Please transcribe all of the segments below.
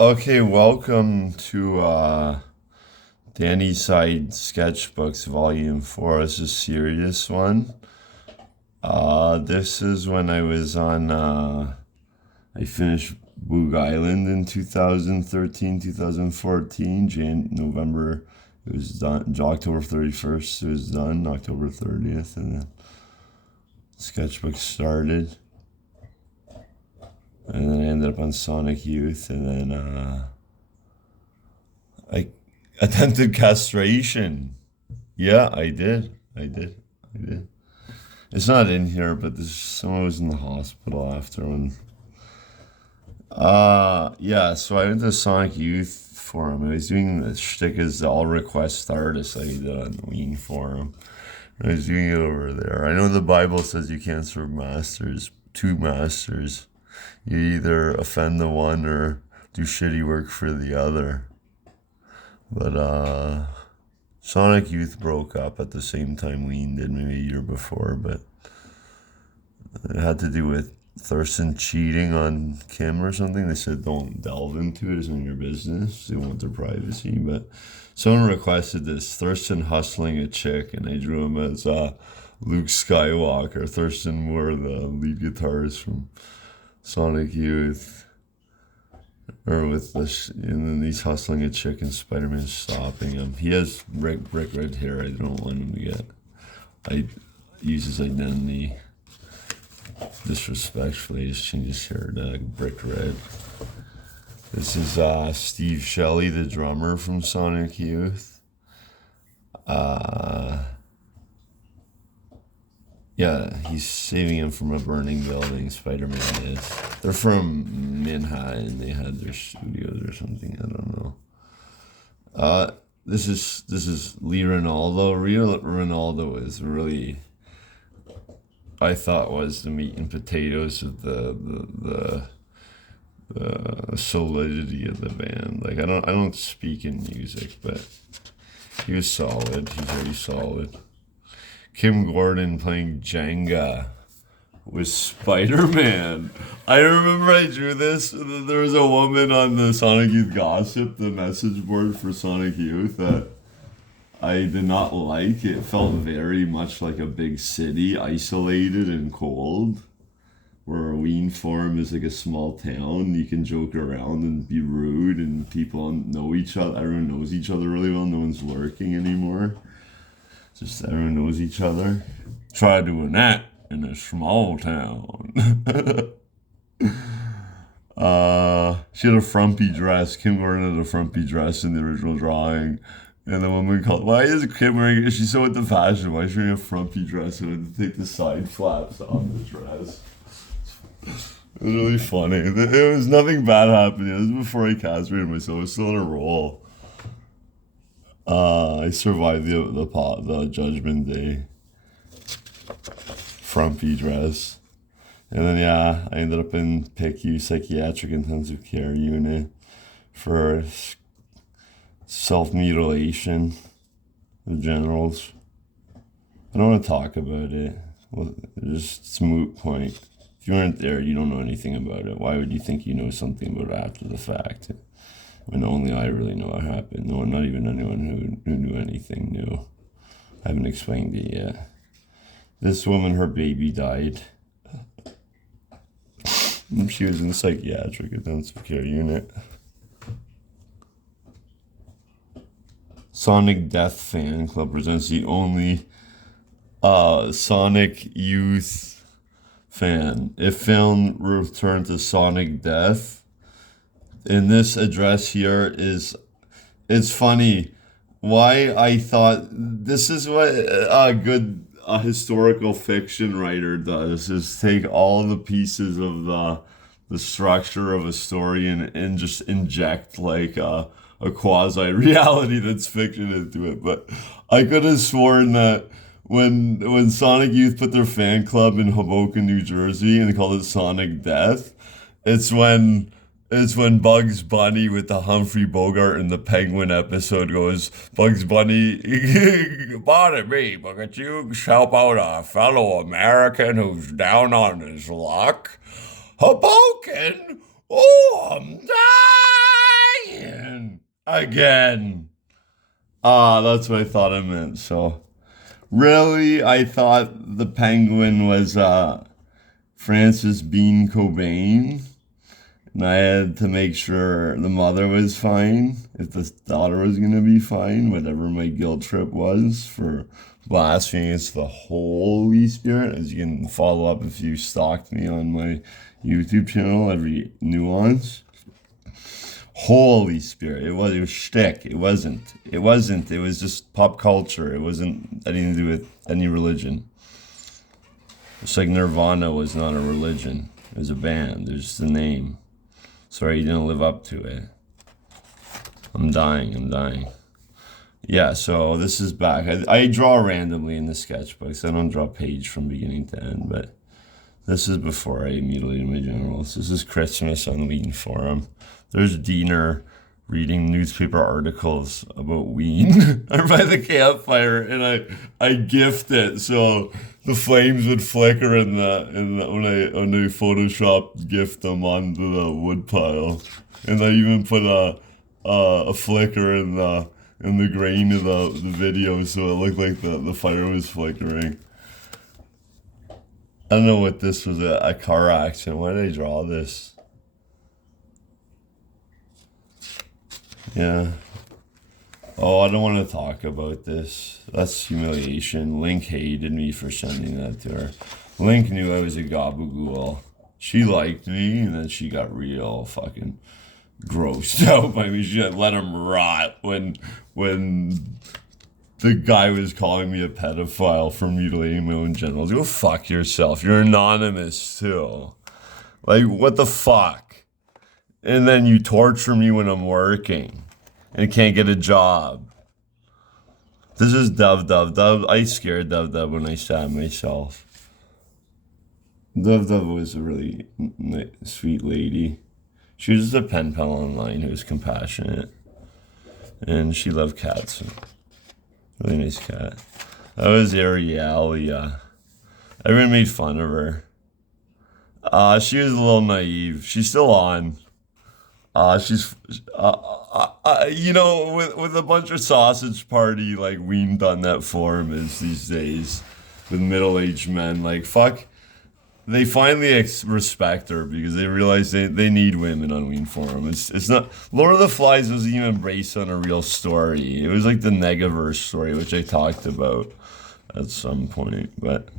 Okay, welcome to dannyside sketchbooks volume 4. This is a serious one. This is when I finished Boog Island in 2013, 2014, November. It was done, October 31st, it was done, October 30th, and then sketchbook started. And then I ended up on Sonic Youth, and then I attempted castration. Yeah, I did. I did. I did. It's not in here, but this someone was in the hospital after one. Yeah, so I went to Sonic Youth Forum. I was doing the shtick as the all request artist like I did on the Ween Forum. I was doing it over there. I know the Bible says you can't serve two masters. You either offend the one or do shitty work for the other. But Sonic Youth broke up at the same time Ween did, maybe a year before, but it had to do with Thurston cheating on Kim or something. They said don't delve into it, it's none of your business. They want their privacy. But someone requested this Thurston hustling a chick, and I drew him as Luke Skywalker. Thurston Moore, the lead guitarist from Sonic Youth. Or with this, and then he's hustling a chick and Spider-Man stopping him. He has brick red hair. I don't want him to get. I use his identity disrespectfully. I just change his hair to brick red. This is Steve Shelley, the drummer from Sonic Youth. Yeah, he's saving him from a burning building. Spider-Man is. They're from Manhattan. They had their studios or something. I don't know. This is Lee Ronaldo. Lee Ronaldo is really, I thought, was the meat and potatoes of the solidity of the band. Like I don't speak in music, but he was solid. He's very solid. Kim Gordon playing Jenga with Spider-Man. I remember I drew this. There was a woman on the Sonic Youth Gossip, the message board for Sonic Youth, that I did not like. It felt very much like a big city, isolated and cold, where a Ween Forum is like a small town. You can joke around and be rude, and people know each other. Everyone knows each other really well. No one's lurking anymore. Just everyone knows each other. Try doing that in a small town. She had a frumpy dress. Kim Gordon had a frumpy dress in the original drawing. And the woman called, why is Kim wearing it? She's so into fashion. Why is she wearing a frumpy dress? And I had to take the side flaps off the dress. It was really funny. It was nothing bad happening. This was before I castrated myself. I was still on a roll. I survived the Judgment Day frumpy dress, and then I ended up in PICU, psychiatric intensive care unit, for self mutilation with generals. I don't want to talk about it. Well, it's a moot point. If you weren't there, you don't know anything about it. Why would you think you know something about it after the fact? When only I really know what happened. No one, not even anyone who knew anything knew. I haven't explained it yet. This woman, her baby died. She was in psychiatric intensive care unit. Sonic Death Fan Club presents the only Sonic Youth fan. If film returned to Sonic Death, in this address here it's funny why I thought this is what a good historical fiction writer does, is take all the pieces of the structure of a story and just inject like a quasi reality that's fiction into it. But I could have sworn that when Sonic Youth put their fan club in Hoboken, New Jersey, and they called it Sonic Death, it's when Bugs Bunny with the Humphrey Bogart in the Penguin episode goes, Bugs Bunny, pardon me, but could you help out a fellow American who's down on his luck? Hoboken? Oh, I'm dying! Again. Ah, that's what I thought it meant. So, really, I thought the penguin was Francis Bean Cobain. And I had to make sure the mother was fine, if the daughter was going to be fine, whatever my guilt trip was for blaspheming against the Holy Spirit. As you can follow up if you stalked me on my YouTube channel, every nuance. Holy Spirit. It was shtick. It wasn't. It was just pop culture. It wasn't anything to do with any religion. It's like Nirvana was not a religion. It was a band. It was just a name. Sorry, you didn't live up to it. I'm dying. Yeah, so this is back. I draw randomly in the sketchbooks. I don't draw page from beginning to end, but this is before I mutilated my genitals. This is Christmas on Ween Forum. There's Diener reading newspaper articles about Ween by the campfire, and I gift it so the flames would flicker in the when I Photoshop gift them onto the wood pile, and I even put a flicker in the grain of the video so it looked like the fire was flickering. I don't know what this was, a car accident. Why did I draw this? Yeah. Oh, I don't want to talk about this. That's humiliation. Link hated me for sending that to her. Link knew I was a gabagool. She liked me, and then she got real fucking grossed out by me. She let him rot when the guy was calling me a pedophile for mutilating my own genitals. Go fuck yourself. You're anonymous, too. Like, what the fuck? And then you torture me when I'm working and can't get a job. This is Dove. I scared Dove when I stabbed myself. Dove was a really sweet lady. She was just a pen pal online who was compassionate. And she loved cats. Really nice cat. That was Ariel. Everyone made fun of her. She was a little naive. She's still on. She's, with a bunch of sausage party, like, Ween.net forum is these days, with middle-aged men, like, fuck, they finally respect her, because they realize they need women on Ween forum. It's not, Lord of the Flies wasn't even based on a real story. It was like the Negaverse story, which I talked about at some point, but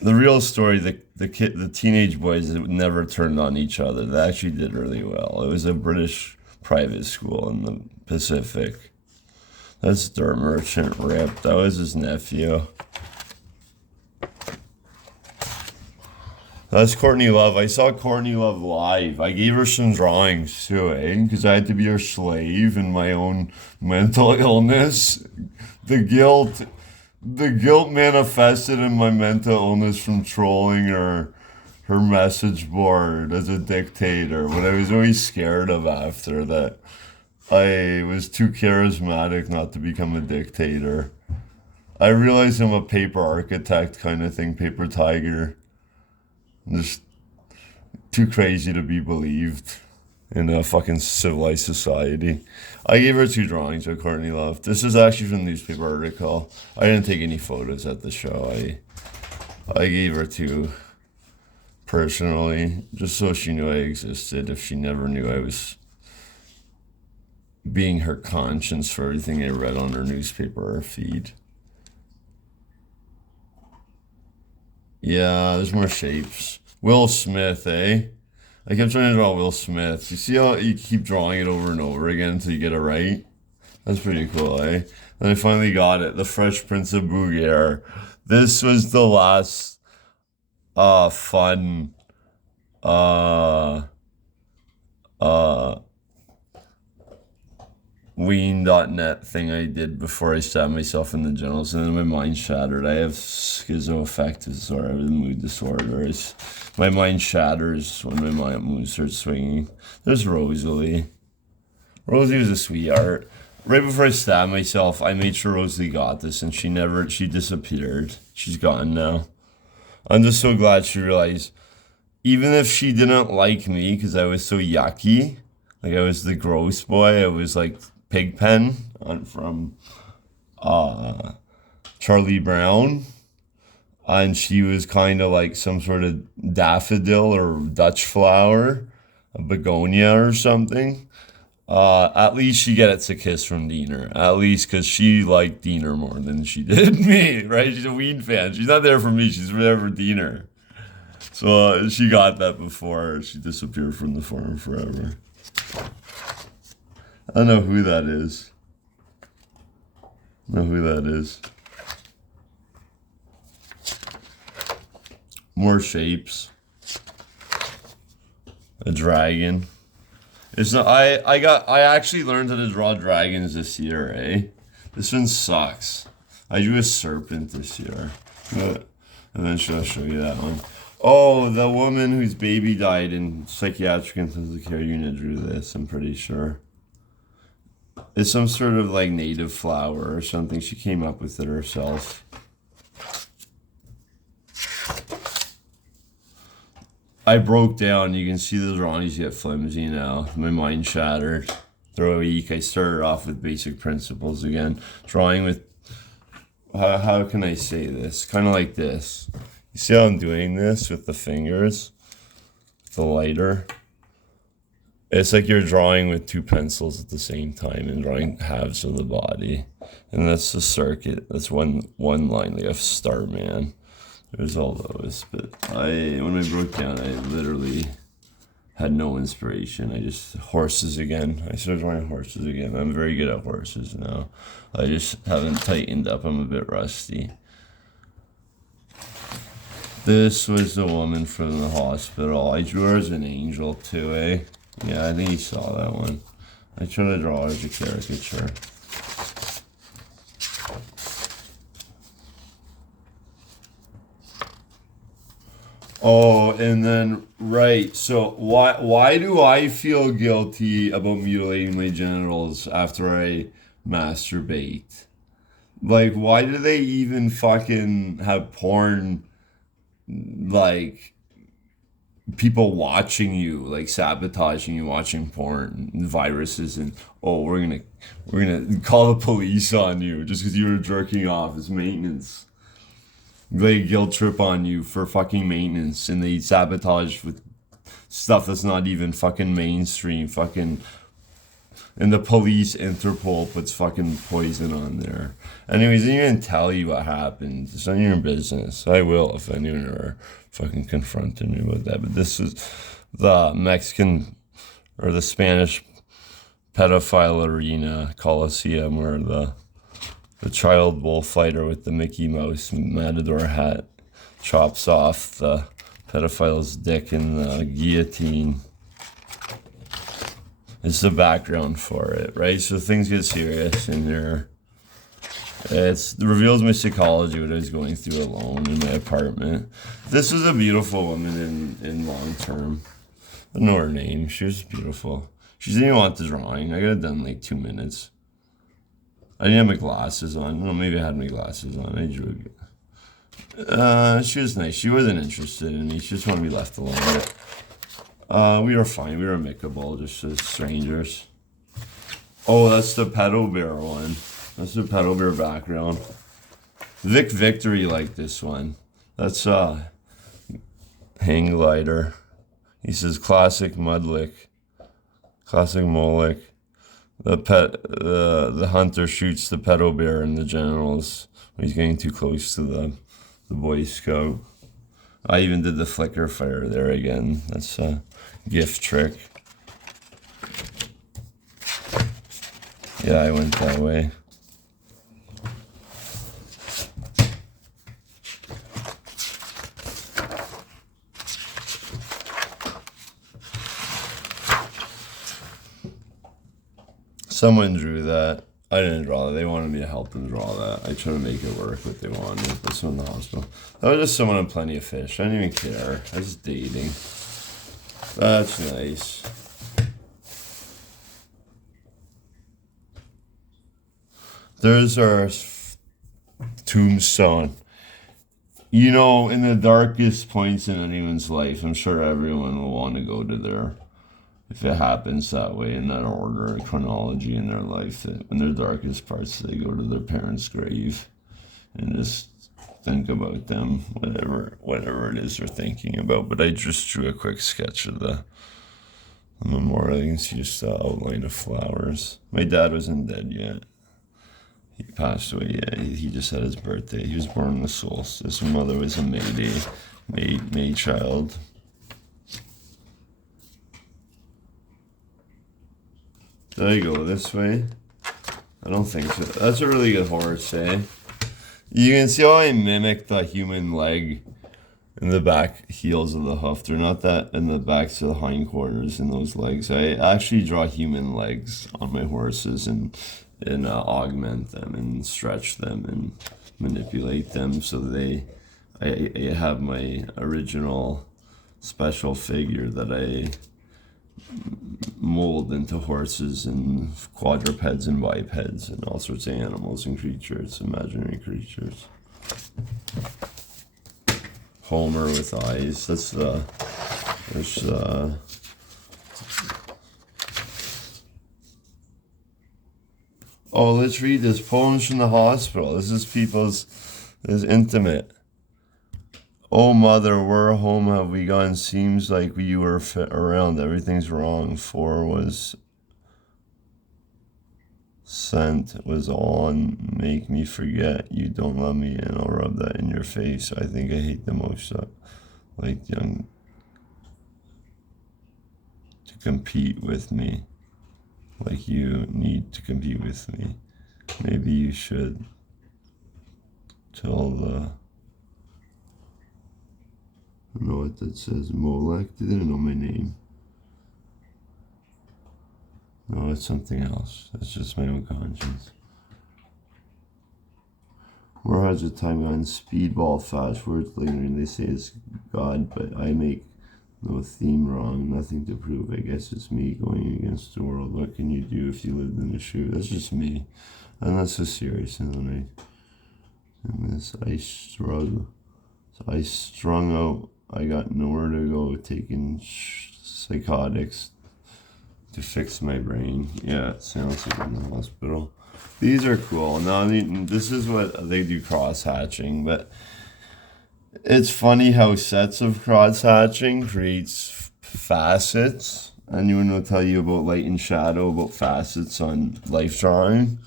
the real story, the teenage boys that never turned on each other, they actually did really well. It was a British private school in the Pacific. That's Dirt Merchant Rip. That was his nephew. That's Courtney Love. I saw Courtney Love live. I gave her some drawings too, because I had to be her slave in my own mental illness. The guilt manifested in my mental illness from trolling her message board as a dictator, what I was always scared of after that. I was too charismatic not to become a dictator. I realized I'm a paper architect kind of thing, paper tiger. I'm just too crazy to be believed in a fucking civilized society. I gave her 2 drawings of Courtney Love. This is actually from the newspaper article. I didn't take any photos at the show. I gave her 2 personally, just so she knew I existed, if she never knew I was being her conscience for everything I read on her newspaper feed. Yeah, there's more shapes. Will Smith, eh? I kept trying to draw Will Smith. You see how you keep drawing it over and over again until you get it right? That's pretty cool, eh? And I finally got it. The Fresh Prince of Bel-Air. This was the last fun Ween.net thing I did before I stabbed myself in the genitals, and then my mind shattered. I have schizoaffective disorder, mood disorders. My mind shatters when my mood starts swinging. There's Rosalie. Rosie was a sweetheart. Right before I stabbed myself, I made sure Rosalie got this, and she disappeared. She's gone now. I'm just so glad she realized, even if she didn't like me because I was so yucky, Like I was the gross boy. I was like Pigpen from uh, Charlie Brown, and she was kind of like some sort of daffodil or Dutch flower, a begonia or something. At least she gets a kiss from Diener. At least because she liked Diener more than she did me, right? She's a Ween fan. She's not there for me. She's there for Diener. So she got that before she disappeared from the forum forever. I don't know who that is. I don't know who that is. More shapes. A dragon. It's not. I actually learned how to draw dragons this year. This one sucks. I drew a serpent this year. But eventually I'll show you that one. Oh, the woman whose baby died in psychiatric intensive care unit drew this. I'm pretty sure. It's some sort of like native flower or something. She came up with it herself. I broke down. You can see the drawings get flimsy now. My mind shattered. Through a week, I started off with basic principles again. Drawing with, how can I say this? Kind of like this. You see how I'm doing this with the fingers? The lighter. It's like you're drawing with two pencils at the same time and drawing halves of the body. And that's the circuit. That's one line, like a Starman. There's all those, but when I broke down, I literally had no inspiration. I just, horses again. I started drawing horses again. I'm very good at horses now. I just haven't tightened up. I'm a bit rusty. This was the woman from the hospital. I drew her as an angel too, Yeah, I think you saw that one. I tried to draw her as a caricature. Oh, and then, right, so why do I feel guilty about mutilating my genitals after I masturbate? Like, why do they even fucking have porn, like, people watching you, like, sabotaging you, watching porn, and viruses, and, oh, we're gonna call the police on you just because you were jerking off as maintenance. They guilt trip on you for fucking maintenance, and they sabotage with stuff that's not even fucking mainstream. Fucking, and the police, Interpol puts fucking poison on there. Anyways, I didn't even tell you what happened. It's none of your business. I will if anyone ever fucking confronted me with that. But this is the Mexican or the Spanish pedophile arena Coliseum where the child bullfighter with the Mickey Mouse matador hat chops off the pedophile's dick in the guillotine. It's the background for it, right? So things get serious in here. It reveals my psychology, what I was going through alone in my apartment. This was a beautiful woman in long term. I don't know her name. She was beautiful. She didn't even want the drawing. I got it done in like 2 minutes. I didn't have my glasses on. Well, maybe I had my glasses on. I drew it. She was nice. She wasn't interested in me. She just wanted to be left alone. We were fine. We were amicable, just as strangers. Oh, that's the pedo bear one. That's the pedo bear background. Vic Victory liked this one. That's hang glider. He says classic mudlick. Classic Moloch. The hunter shoots the pedo bear in the genitals when he's getting too close to the Boy Scout. I even did the flicker fire there again. That's a gift trick. Yeah, I went that way. Someone drew that. I didn't draw that. They wanted me to help them draw that. I tried to make it work what they wanted. This one in the hospital. That was just someone on Plenty of Fish. I didn't even care. I was dating. That's nice. There's our tombstone. You know, in the darkest points in anyone's life, I'm sure everyone will want to go to their if it happens that way in that order and chronology in their life, that in their darkest parts they go to their parents' grave and just think about them, whatever it is they're thinking about. But I just drew a quick sketch of the memorial. You can see just the outline of flowers. My dad wasn't dead yet. He passed away. Yeah, he just had his birthday. He was born on the solstice. My mother was a May child. Did I go this way? I don't think so. That's a really good horse, eh? You can see how I mimicked the human leg in the back heels of the hoof. They're not that in the backs of the hindquarters in those legs. I actually draw human legs on my horses and augment them and stretch them and manipulate them so I have my original special figure that I mold into horses and quadrupeds and bipeds and all sorts of animals and creatures, imaginary creatures. Homer with eyes. Oh, let's read this. Poems from the hospital. This is intimate. Oh, mother, where home have we gone? Seems like you were around. Everything's wrong. 4 was sent, was on. Make me forget. You don't love me, and I'll rub that in your face. I think I hate the most. Like young to compete with me. Like you need to compete with me. Maybe you should tell the... I don't know what that says. Molech? They didn't know my name. No, it's something else. That's just my own conscience. Where has the time gone? Speedball, fast words lingering. They say it's God, but I make no theme wrong. Nothing to prove. I guess it's me going against the world. What can you do if you lived in a shoe? That's just me. I'm not so serious. And this, I struggle. So I strung out. I got nowhere to go, taking psychotics to fix my brain. Yeah, it sounds like in the hospital. These are cool. Now, I mean, this is what they do cross-hatching, but it's funny how sets of cross-hatching creates facets. Anyone will tell you about light and shadow, about facets on life drawing.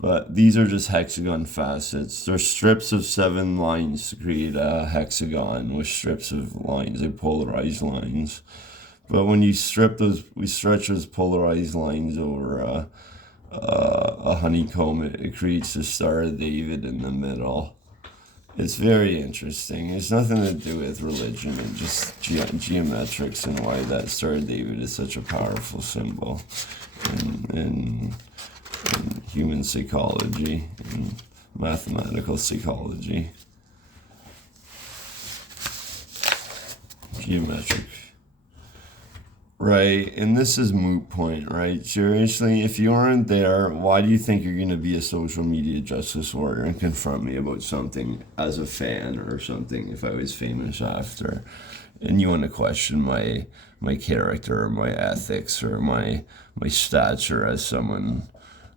But these are just hexagon facets. They're strips of 7 lines to create a hexagon with strips of lines, like polarized lines. But when you we stretch those polarized lines over a honeycomb, it creates the Star of David in the middle. It's very interesting. It's nothing to do with religion and just geometrics and why that Star of David is such a powerful symbol in human psychology and mathematical psychology. Geometric. Right, and this is moot point, right? Seriously, if you aren't there, why do you think you're going to be a social media justice warrior and confront me about something as a fan or something if I was famous after? And you want to question my character or my ethics or my stature as someone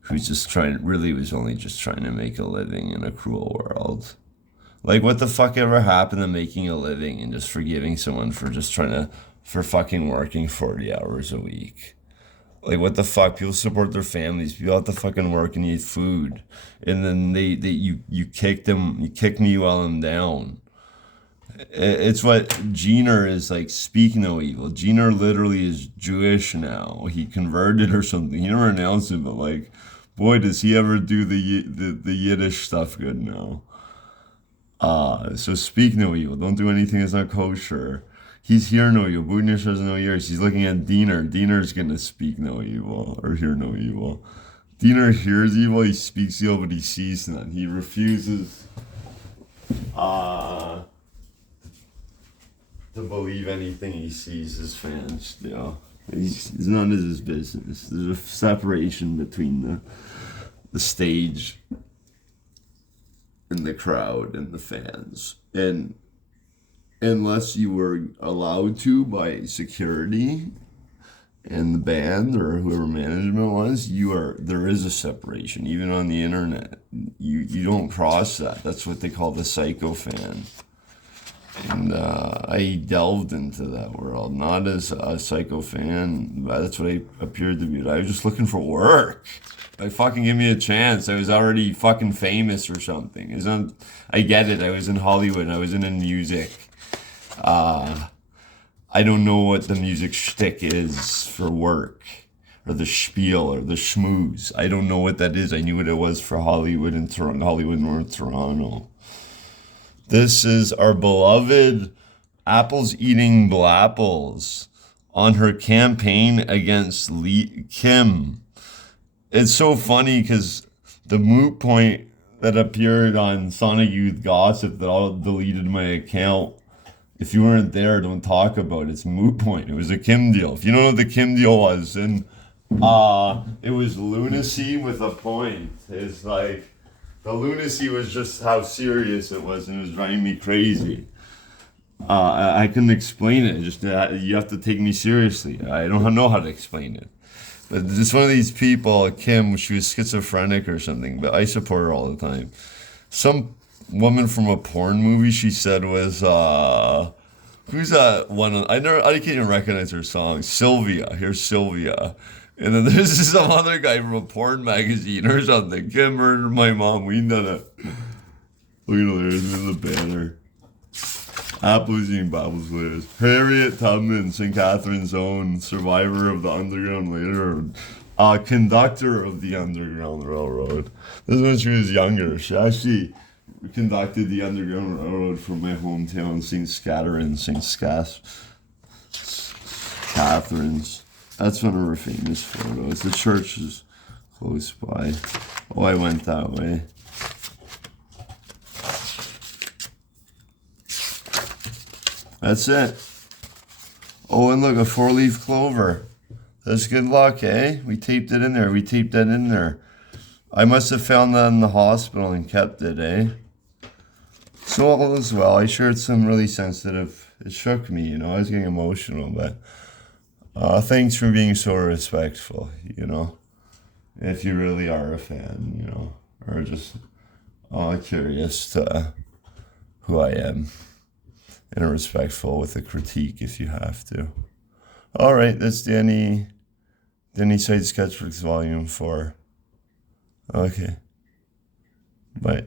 who's was only just trying to make a living in a cruel world. Like, what the fuck ever happened to making a living and just forgiving someone for fucking working 40 hours a week? Like, what the fuck? People support their families. People have to fucking work and eat food. And then you kick me, you while I'm down. It's what Jenner is like, speak no evil. Jenner literally is Jewish now. He converted or something. He never announced it, but like, boy, does he ever do the Yiddish stuff good now. So speak no evil. Don't do anything that's not kosher. He's hear no evil. Budnish has no ears. He's looking at Diener. Diener's gonna speak no evil or hear no evil. Diener hears evil. He speaks evil, but he sees none. He refuses to believe anything he sees as fans. You know, it's none of his business. There's a separation between the stage and the crowd and the fans, and unless you were allowed to by security, and the band or whoever management was, there is a separation, even on the internet. You don't cross that. That's what they call the psycho fan. And I delved into that world, not as a psycho fan. That's what I appeared to be. I was just looking for work. Like, fucking give me a chance. I was already fucking famous or something. I get it. I was in Hollywood. I was in music. I don't know what the music shtick is for work, or the spiel, or the schmooze. I don't know what that is. I knew what it was for Hollywood and Hollywood, North Toronto. This is our beloved Apples Eating Blapples on her campaign against Kim. It's so funny because the moot point that appeared on Sonic Youth Gossip that all deleted my account. If you weren't there, don't talk about it. It's a moot point. It was a Kim deal. If you don't know what the Kim deal was, then it was lunacy with a point. It's like, the lunacy was just how serious it was, and it was driving me crazy. I couldn't explain it. Just you have to take me seriously. I don't know how to explain it. But it's one of these people, Kim, she was schizophrenic or something, but I support her all the time. Some woman from a porn movie, she said, was who's that one? I can't even recognize her song. Sylvia. Here's Sylvia. And then there's some other guy from a porn magazine or something. Kim murdered my mom. We done it. Look at there's the banner. Apples Eating Babbles Layers. Harriet Tubman, St. Catherine's own, survivor of the Underground Railroad. Conductor of the Underground Railroad. This is when she was younger. She actually conducted the Underground Railroad from my hometown, St. Catherine's. That's one of her famous photos. The church is close by. Oh, I went that way. That's it. Oh, and look, a 4-leaf clover. That's good luck, eh? We taped it in there. I must have found that in the hospital and kept it, eh? So all is well. I shared some really sensitive. It shook me, I was getting emotional, but thanks for being so respectful, if you really are a fan, or just curious to who I am, and respectful with a critique if you have to. All right, that's dannyside sketchbooks volume 4. Okay, bye.